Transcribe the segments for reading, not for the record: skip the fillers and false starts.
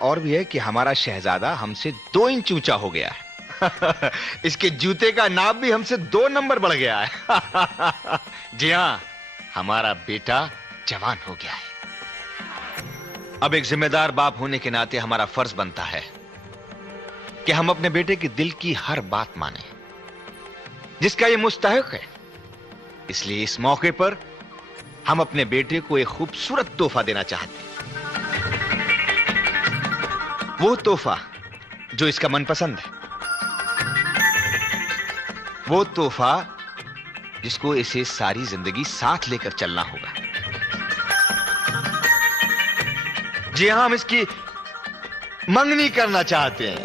और भी है कि हमारा शहजादा हमसे 2 इंच ऊंचा हो गया है। इसके जूते का नाप भी हमसे 2 नंबर बढ़ गया है। जी हाँ, हमारा बेटा जवान हो गया है। अब एक जिम्मेदार बाप होने के नाते हमारा फर्ज बनता है कि हम अपने बेटे की दिल की हर बात माने, जिसका ये मुस्तहिक है। इसलिए इस मौके पर हम अपने बेटे को एक खूबसूरत तोहफा देना चाहते हैं। वो तोहफा जो इसका मनपसंद है, वो तोहफा जिसको इसे सारी जिंदगी साथ लेकर चलना होगा। जी हां, हम इसकी मंगनी करना चाहते हैं।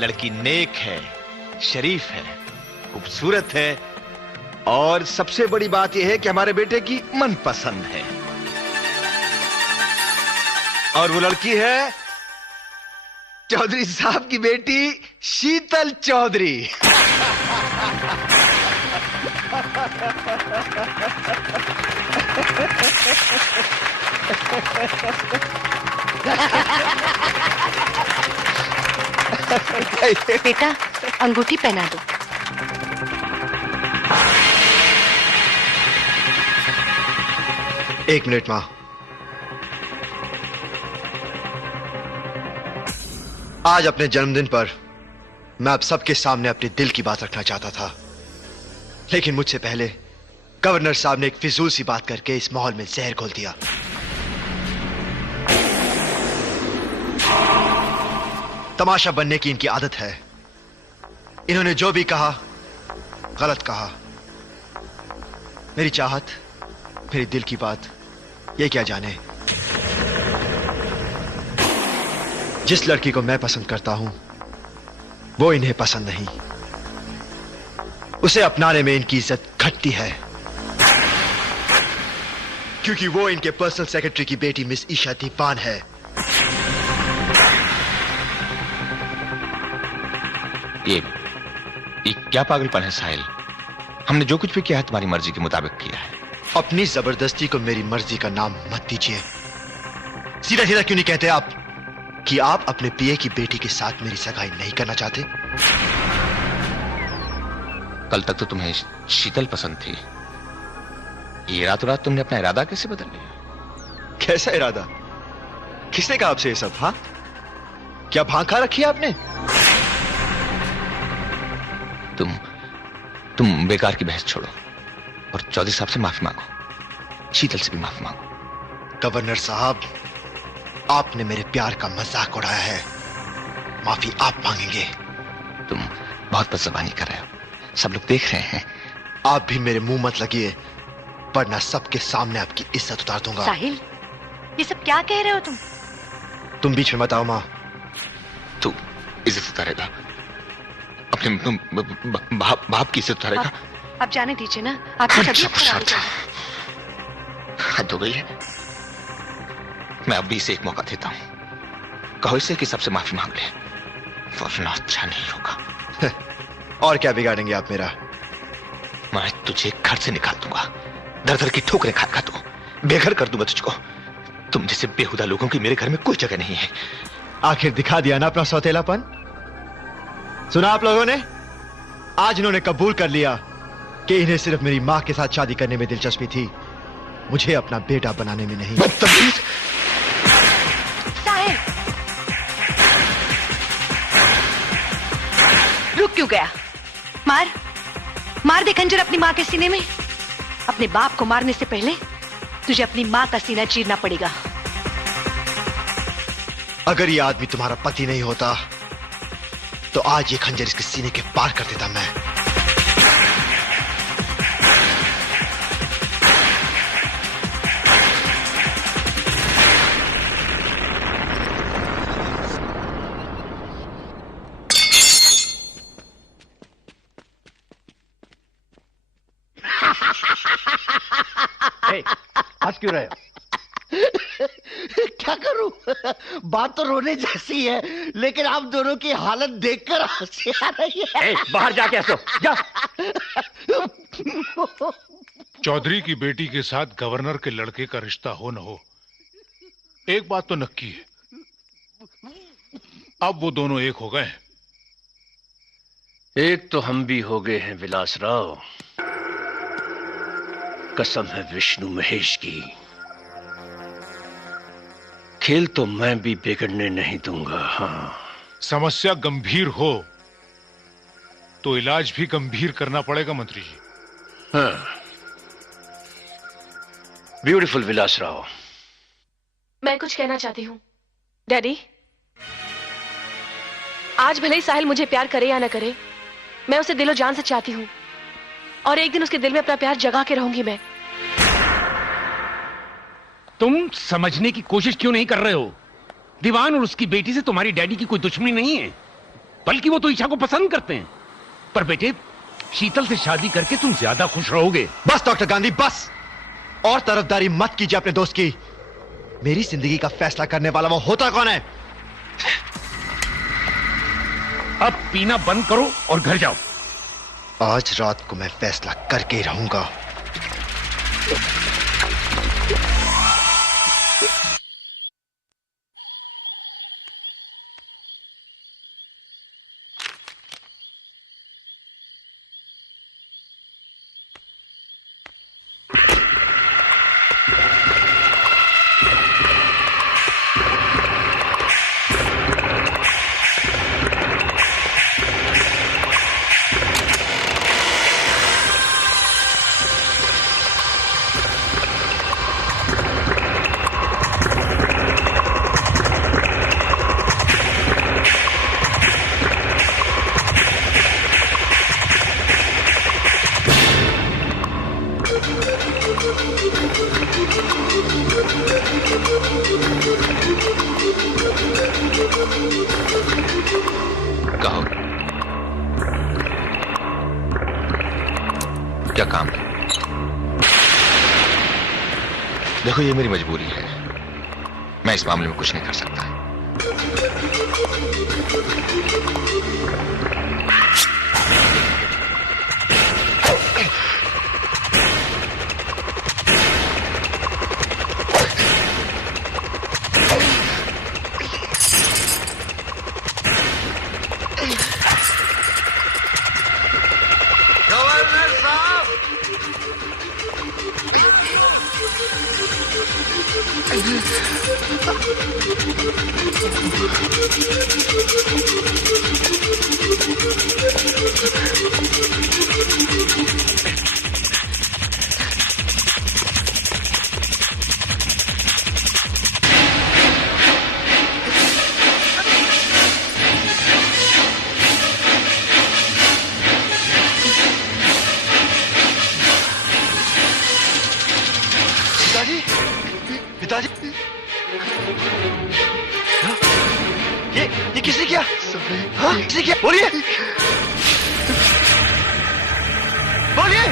लड़की नेक है, शरीफ है, खूबसूरत है और सबसे बड़ी बात यह है कि हमारे बेटे की मनपसंद है। और वो लड़की है चौधरी साहब की बेटी शीतल चौधरी। बेटा, अंगूठी पहना दो। एक मिनट मां। आज अपने जन्मदिन पर मैं आप सबके सामने अपने दिल की बात रखना चाहता था, लेकिन मुझसे पहले गवर्नर साहब ने एक फिजूल सी बात करके इस माहौल में जहर घोल दिया। तमाशा बनने की इनकी आदत है। इन्होंने जो भी कहा गलत कहा। मेरी चाहत, मेरे दिल की बात ये क्या जाने। जिस लड़की को मैं पसंद करता हूं वो इन्हें पसंद नहीं। उसे अपनाने में इनकी इज्जत घटती है, क्योंकि वो इनके पर्सनल सेक्रेटरी की बेटी मिस ईशा दीपान है। ये क्या पागलपन है साहिल? हमने जो कुछ भी किया है तुम्हारी मर्जी के मुताबिक किया है। अपनी जबरदस्ती को मेरी मर्जी का नाम मत दीजिए। सीधा सीधा क्यों नहीं कहते आप कि आप अपने पीए की बेटी के साथ मेरी सगाई नहीं करना चाहते? कल तक तो तुम्हें शीतल पसंद थी, ये रातों रात तुमने अपना इरादा कैसे बदल लिया? कैसा इरादा? किसने कहा आपसे ये सब? हाँ, क्या भांग खा रखी है आपने? तुम बेकार की बहस छोड़ो और चौधरी साहब से माफी मांगो, शीतल से भी माफी मांगो। गवर्नर साहब, आपने मेरे प्यार का मजाक उड़ाया है, माफी आप मांगेंगे। तुम बहुत बदज़बानी कर रहे हो, सब लोग देख रहे हैं। आप भी मेरे मुंह मत लगिए, वरना सबके सामने आपकी इज्जत उतार दूंगा। साहिल, ये सब क्या कह रहे हो तुम? तुम बीच में मत आओ मां। तू इज्जत उतारेगा, अपने बाप की इज्जत उतारेगा। अब जाने दीजिए ना, आपकी तबीयत खराब है। हद हो गई है। मैं अभी इसे एक मौका देता हूं, कहो इसे कि सबसे माफी मांग ले, वरना अच्छा नहीं होगा। और क्या बिगाड़ेंगे आप मेरा? मैं तुझे घर से निकाल दूंगा, दर दर की ठोकरें खाएगा तू, बेघर कर दूंगा तुझको। तुम जैसे बेहुदा लोगों की मेरे घर में कोई जगह नहीं है। आखिर दिखा दिया ना अपना सौतेलापन। सुना आप लोगों ने? आज इन्होंने कबूल कर लिया कि इन्हें सिर्फ मेरी मां के साथ शादी करने में दिलचस्पी थी, मुझे अपना बेटा बनाने में नहीं। बदतमीज! साहिल, रुक क्यों गया? मार दे खंजर अपनी मां के सीने में। अपने बाप को मारने से पहले तुझे अपनी मां का सीना चीरना पड़ेगा। अगर ये आदमी तुम्हारा पति नहीं होता तो आज ये खंजर इसके सीने के पार कर देता मैं। हंस क्यों रहे हो? क्या करूं? बात तो रोने जैसी है, लेकिन आप दोनों की हालत देखकर हंसी आ रही है। बाहर जाके हंसो, जा। चौधरी की बेटी के साथ गवर्नर के लड़के का रिश्ता हो न हो, एक बात तो नक्की है, अब वो दोनों एक हो गए। एक तो हम भी हो गए हैं विलासराव, कसम है विष्णु महेश की। खेल तो मैं भी बिगड़ने नहीं दूंगा। हाँ, समस्या गंभीर हो तो इलाज भी गंभीर करना पड़ेगा मंत्री जी। हाँ, ब्यूटीफुल विलासराव। मैं कुछ कहना चाहती हूँ डैडी। आज भले ही साहिल मुझे प्यार करे या ना करे, मैं उसे दिलो जान से चाहती हूँ और एक दिन उसके दिल में अपना प्यार जगा के रहूंगी मैं। तुम समझने की कोशिश क्यों नहीं कर रहे हो? दीवान और उसकी बेटी से तुम्हारी डैडी की कोई दुश्मनी नहीं है, बल्कि वो तो ईशा को पसंद करते हैं। पर बेटे, शीतल से शादी करके तुम ज्यादा खुश रहोगे। बस डॉक्टर गांधी, बस। और तरफदारी मत कीजिए अपने दोस्त की। मेरी जिंदगी का फैसला करने वाला वो होता कौन है? अब पीना बंद करो और घर जाओ। आज रात को मैं फैसला करके ही रहूंगा। कहो, क्या काम है? देखो, ये मेरी मजबूरी है, मैं इस मामले में कुछ नहीं कर सकता। गवर्नर साहब, पिताजी, पिताजी, ये किसने किया? हाँ, किसने किया? बोलिए, बोलिए।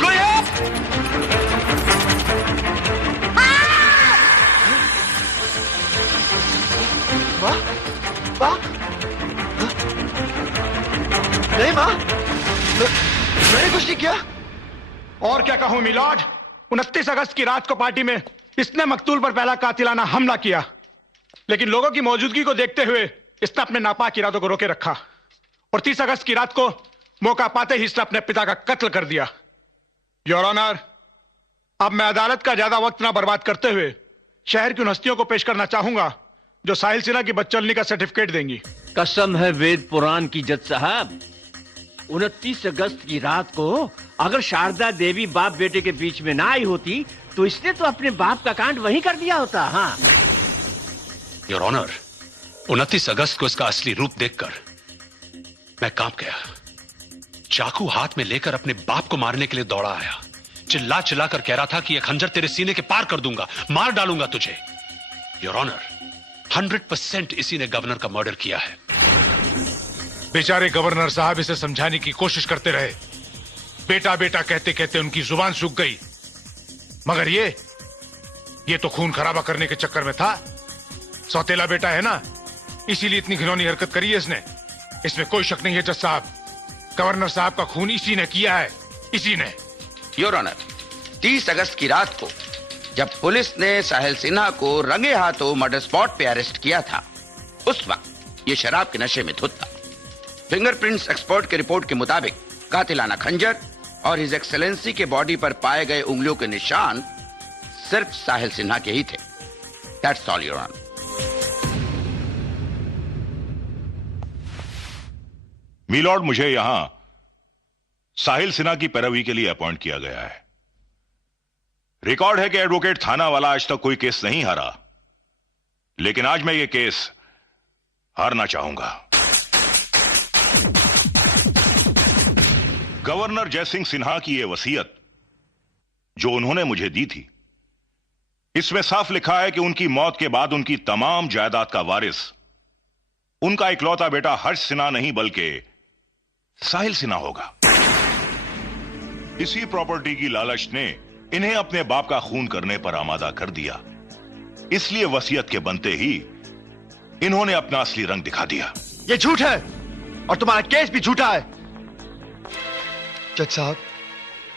कोई है? माँ, माँ, नहीं माँ, मैंने कुछ नहीं किया। और क्या कहूं मिलॉर्ड, 29 अगस्त की रात को पार्टी में इसने मकतूल पर पहला कातिलाना हमला किया, लेकिन लोगों की मौजूदगी को देखते हुए इसने अपने नापाक इरादों को रोके रखा और 30 अगस्त की रात को मौका पाते ही इसने अपने पिता का कत्ल कर दिया। योर ऑनर, अब मैं अदालत का ज्यादा वक्त ना बर्बाद करते हुए शहर की उन हस्तियों को पेश करना चाहूंगा जो साहिल सिन्हा की बच्चलनी का सर्टिफिकेट देंगी। कसम है वेद पुराण की जज साहब, 29 अगस्त की रात को अगर शारदा देवी बाप बेटे के बीच में ना आई होती तो इसने तो अपने बाप का कांड वहीं कर दिया होता। हाँ, योर ऑनर, 29 अगस्त को इसका असली रूप देखकर मैं कांप गया। चाकू हाथ में लेकर अपने बाप को मारने के लिए दौड़ा आया, चिल्ला चिल्ला कर कह रहा था कि यह खंजर तेरे सीने के पार कर दूंगा, मार डालूंगा तुझे। योर ऑनर, 100% इसी ने गवर्नर का मर्डर किया है। बेचारे गवर्नर साहब इसे समझाने की कोशिश करते रहे, बेटा बेटा कहते कहते उनकी जुबान सूख गई, मगर ये तो खून खराबा करने के चक्कर में था। सौतेला बेटा है ना, इसीलिए इतनी घिनौनी हरकत करी है इसने। इसमें कोई शक नहीं है जज साहब, गवर्नर साहब का खून इसी ने किया है। इसी ने। योर ऑनर, 30 अगस्त की रात को जब पुलिस ने साहिल सिन्हा को रंगे हाथों मर्डर स्पॉट पे अरेस्ट किया था, उस वक्त ये शराब के नशे में धुत था। फिंगरप्रिंट्स एक्सपर्ट की रिपोर्ट के मुताबिक कातिलाना खंजर और हिज एक्सेलेंसी के बॉडी पर पाए गए उंगलियों के निशान सिर्फ साहिल सिन्हा के ही थे। That's all your honour. Milord, मुझे यहां साहिल सिन्हा की पैरवी के लिए अपॉइंट किया गया है। रिकॉर्ड है कि एडवोकेट थाना वाला आज तक कोई केस नहीं हारा, लेकिन आज मैं ये केस हारना चाहूंगा। गवर्नर जयसिंह सिन्हा की यह वसीयत जो उन्होंने मुझे दी थी, इसमें साफ लिखा है कि उनकी मौत के बाद उनकी तमाम जायदाद का वारिस उनका इकलौता बेटा हर्ष सिन्हा नहीं बल्कि साहिल सिन्हा होगा। इसी प्रॉपर्टी की लालच ने इन्हें अपने बाप का खून करने पर आमादा कर दिया, इसलिए वसीयत के बनते ही इन्होंने अपना असली रंग दिखा दिया। ये झूठ है और तुम्हारा केस भी झूठा है। जज साहब,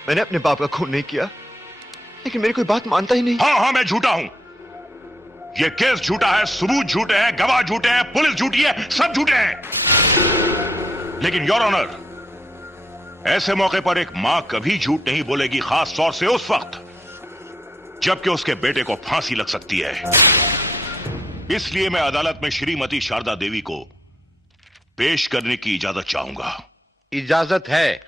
मैंने अपने बाप का खून नहीं किया, लेकिन मेरी कोई बात मानता ही नहीं। हाँ, मैं झूठा हूं। यह केस झूठा है, सबूत झूठे हैं, गवाह झूठे हैं, पुलिस झूठी है, सब झूठे हैं। लेकिन योर ऑनर, ऐसे मौके पर एक मां कभी झूठ नहीं बोलेगी, खास तौर से उस वक्त जबकि उसके बेटे को फांसी लग सकती है। इसलिए मैं अदालत में श्रीमती शारदा देवी को पेश करने की इजाजत चाहूंगा। इजाजत है।